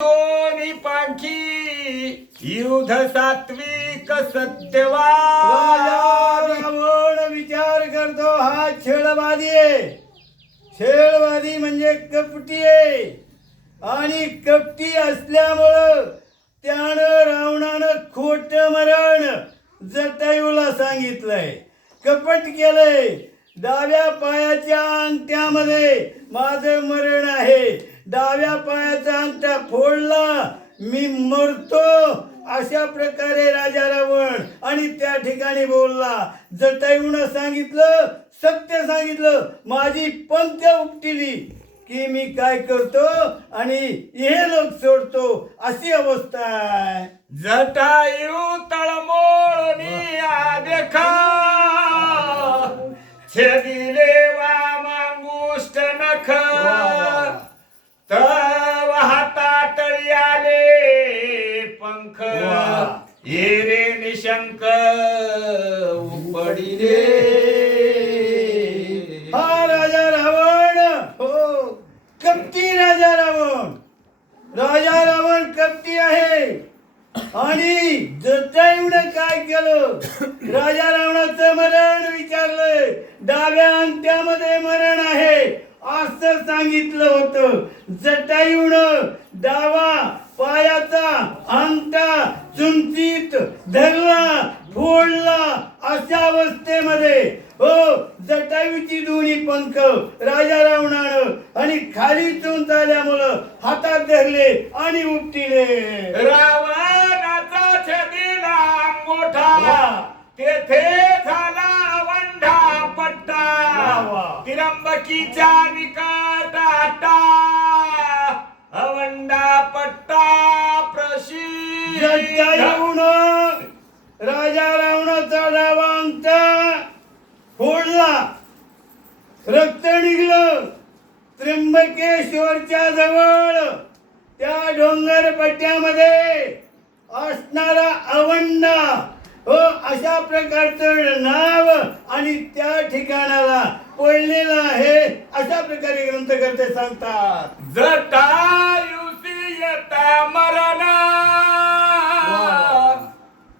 दोन्ही पांखी युध सात्विक सत्यवान. राजा रावण विचार करतो हा छळवादी आहे. छळवादी म्हणजे कपटी आहे आणि कपटी असल्यामुळं त्यानं रावणानं खोट मरण जटायूला सांगितलंय. कपट केलंय. डाव्या पायाच्या अंगठ्यामध्ये माझं मरण आहे. डाव्या पायाचा अंगठा फोडला मी मरतो अशा प्रकारे राजा रावण आणि त्या ठिकाणी बोलला. जटायूनं सांगितलं, सत्य सांगितलं. माझी पंख उपटिली की मी काय करतो आणि हे लोक सोडतो अशी अवस्था आहे. जटायू तळमोळनी देखा छदिले वामांगुष्ट नख. तव हातातळी आले पंख ये रे निशंक उपडिले. हा राजा रावण, हो कपटी राजा रावण. राजा रावण कपटी आहे. आणि जटायूनं काय केलं, राजा रावणाचं मरण विचारलंय. डाव्या अंगठ्यामध्ये मरण आहे असं सांगितलं होतं. जटायूनं डावा पायाचा अंगठा चुंचीत धरला, फोडला. अशा अवस्थेमध्ये हो जटायूची दोन्ही पंख राजा रावणानं आणि खाली चुंच आल्यामुळं हातात धरले आणि उपटिले. रावणाचा छदिला मोठा तेथे झाला वंढा पट्टा. त्र्यंबकीच्या निकट आटा अवंडा पट्टा प्रशी. जटायूनं राजा रावणाचा डावा अंगठा फोडला. रक्त निघलं. त्र्यंबकेश्वरच्या जवळ त्या डोंगर पट्ट्यामध्ये असणारा अवंडा हो अशा प्रकारचं नाव आणि त्या ठिकाणाला पडलेलं आहे अशा प्रकारे ग्रंथकर्ते सांगतात. जटायुसी येता मरण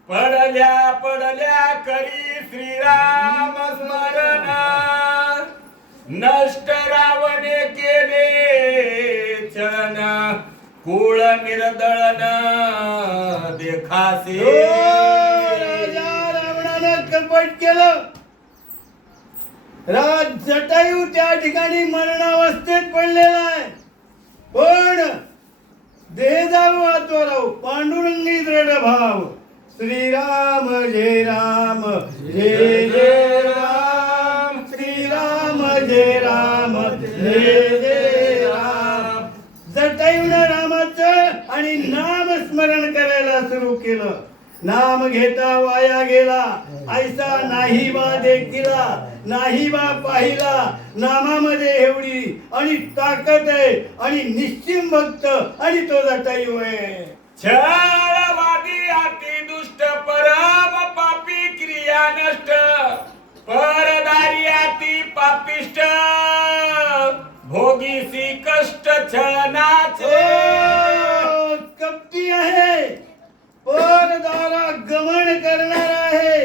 पडल्या पडल्या करी श्रीराम स्मरण. नष्ट रावणे केले चलन कुळ निर्दळन देखासे. राजा रावणानं कपट केलं. जटायू त्या ठिकाणी मरणावस्थेत पडलेला आहे. पण देह जाऊ आत्मा राहू पांडुरंगी दृढ भाव. श्रीराम जय राम जय जय राम. श्रीराम जय राम जय जय राम. जटायूनं रामाचं आणि नाम स्मरण करायला सुरू केलं. नाम घेता वाया गेला ऐसा नाही बा देखिला, नाही बा पाहिला. नामामध्ये एवढी आणि ताकद आहे आणि निश्चिम भक्त आणि तो जटायू आहे. छळवादी अति दुष्ट परम पापी क्रिया नष्ट परदारी अति पापिष्ट भोगीसी कष्ट छळनाचे. कपटी आहे. परदारा गमन करणार आहे.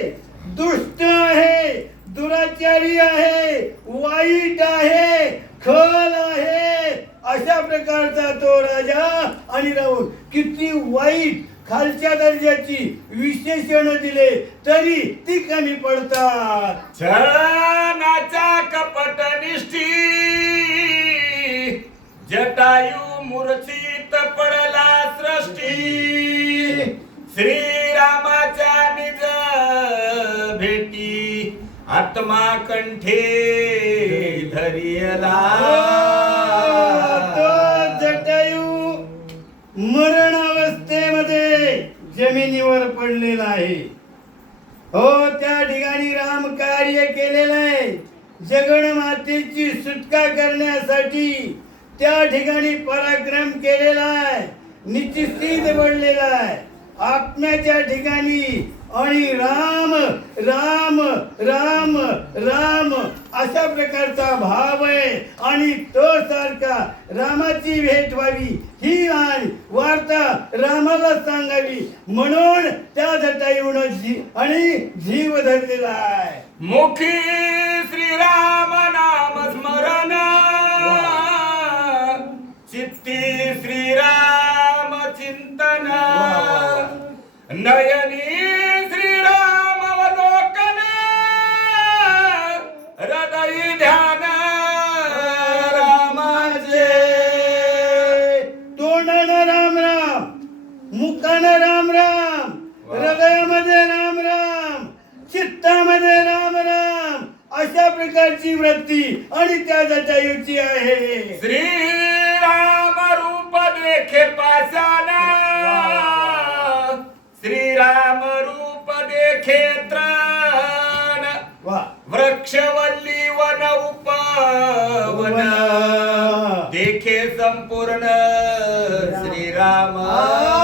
दुष्ट आहे. दुराचारी आहे. वाईट आहे. खल आहे. अशा प्रकारचा तो राजा आणि रावण. किती वाईट खालच्या दर्जाची विशेषण दिले तरी ती कमी पडतात. छळनाचा कपट निष्ठी जटायू मूर्छित पडला सृष्टी. श्रीरामाच्या निज भेटी आत्मा कंठे धरियला. जटायू मरण अवस्थेमध्ये जमिनीवर पडलेला आहे. हो त्या ठिकाणी राम कार्य केलेलं आहे. जगन्मातेची सुटका करण्यासाठी त्या ठिकाणी पराक्रम केलेला आहे. निश्चित पडलेला आहे. आत्म्याच्या ठिकाणी आणि राम राम राम राम अशा प्रकारचा भाव आहे आणि तो सारखा रामाची भेट व्हावी ही वार्ता रामाला सांगावी म्हणून त्या जटायून आणि जीव धरलेला आहे. मुखी श्रीराम नाम स्मरण चित्ती श्रीराम चिंतन नयनी श्रीराम अवलोकन हृदय ध्यान रामाचे. तोंडानं राम राम, मुखानं राम राम, हृदयामध्ये राम राम, चित्तामध्ये राम राम अशा प्रकारची वृत्ती आणि त्या जटायूची आहे. श्रीराम रूप देखे पाषाण श्रीराम रूप देखे त्राण वा वृक्षवल्ली वन उपवन देखे संपूर्ण श्रीराम.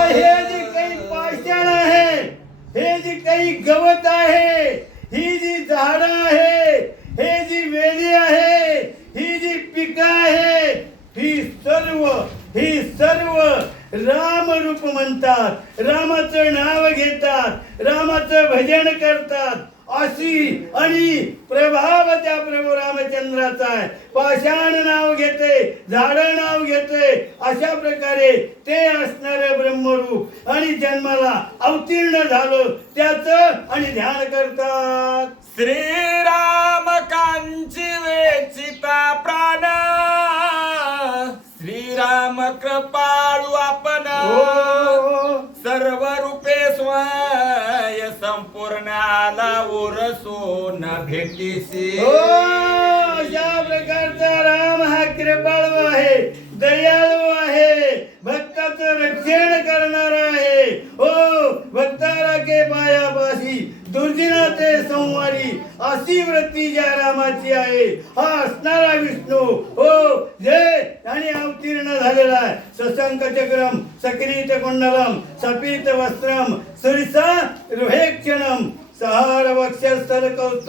हे जे काही पाषाण आहे, हे जे काही गवत आहे, ही जी झाडं आहे, हे जी वेली आहे, ही जी पिकं आहे, ही सर्व राम रूप म्हणतात. रामाचं नाव घेतात, रामाचं भजन करतात. अशी आणि प्रभाव त्या प्रभू रामचंद्राचा आहे. पाषाण नाव घेते, झाड नाव घेते, अशा प्रकारे ते असणारे ब्रह्मरूप आणि जन्माला अवतीर्ण झालं त्याचं आणि ध्यान करतात. श्रीराम कांची वेचिता प्राण श्रीराम कृपाळू आपण सर्व रूपे स्वय संपूर्ण आला ओरसो न भेटीसी. अशा प्रकारचा राम हा कृपाळू आहे, दयाळू आहे, भक्ताचं रक्षण करणारा आहे. हो भक्ताला के पायापाशी दुर्दिना ते संवारी अशी वृत्ती ज्या रामाची आहे हा असणारा विष्णू. हो जय आणि अवतीर्ण झालेला आहे. सशंक चक्रम सकिरीत कुंडलम सपीत वस्त्रम सुरिसा रुहेक्षणम सहार वक्षस्थल कौस्तुभ